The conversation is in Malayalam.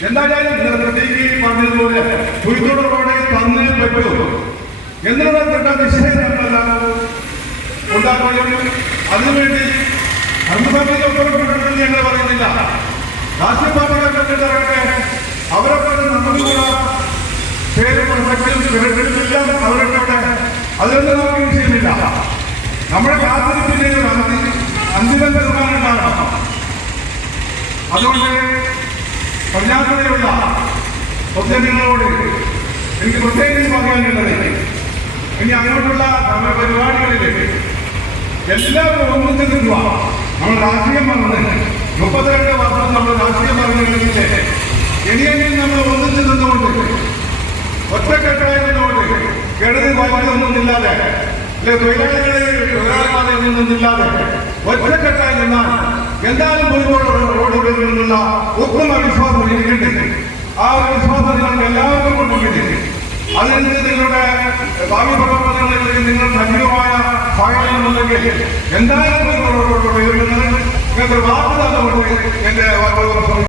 എന്തായാലും പ്രത്യേകി പറഞ്ഞതുപോലെ കുഴിത്തോട് റോഡ് തന്നേ പറ്റൂ എന്നുള്ള നിശ്ചയം നമ്മളെല്ലാം ഉണ്ടാക്കുകയും അതിനുവേണ്ടി ധർമ്മസഭയിലൊക്കെ ഞങ്ങൾ പറയുന്നില്ല. രാഷ്ട്രീയ പാർട്ടികളൊക്കെ ഇറങ്ങട്ടെ അവരൊക്കെ നമുക്ക് കൂടെ പേര് ക്രെഡിറ്റില്ല അവരൊക്കെ അതിലൊന്നും നമുക്ക് വിഷയമില്ല. നമ്മുടെ കാത്തിരിപ്പിന്റെ ഒരു അന്തി- അന്തിമ തീരുമാനം ഉണ്ടാകണം. അതുകൊണ്ട് പ്രജാപതിയുള്ള പൊതുജനങ്ങളോട് എനിക്ക് പ്രത്യേകിച്ച് പറയാനുള്ളത് ഇനി അങ്ങോട്ടുള്ള നമ്മുടെ പരിപാടികളിലേക്ക് എല്ലാവരും ഒന്നിച്ച് നിൽക്കുക നമ്മൾ രാഷ്ട്രീയം പറഞ്ഞത് മുപ്പത്തിരണ്ട് വർഷം നമ്മൾ രാഷ്ട്രീയം പറഞ്ഞിട്ടുണ്ടെങ്കിൽ ഇനിയെങ്കിലും നമ്മൾ ഒന്നിച്ച് നിന്നുകൊണ്ട് ഒറ്റക്കെട്ടായി കെടുതി കിടന്ന് വായിക്കൊന്നുമില്ലാതെ അല്ലെ തൊഴിലാളികളെ തൊഴിലാളിമാരെ നിന്നില്ലാതെ ഒറ്റക്കെട്ടായി നിന്നാൽ എന്തായാലും റോഡുകളിൽ നിന്നുള്ള ഉത്തമ വിശ്വാസം എനിക്കുണ്ട്. ആ ഒരു വിശ്വാസത്തിൽ നമുക്ക് എല്ലാവർക്കും കൊണ്ടുപോയിട്ട് അതിന് നിങ്ങളുടെ ഭാവി പ്രവർത്തനങ്ങളിൽ നിങ്ങൾ സജീവമായ സഹായങ്ങളുണ്ടെങ്കിൽ എന്തായാലും നിങ്ങൾക്ക് വാക്ക് തന്നുകൊണ്ട് എന്റെ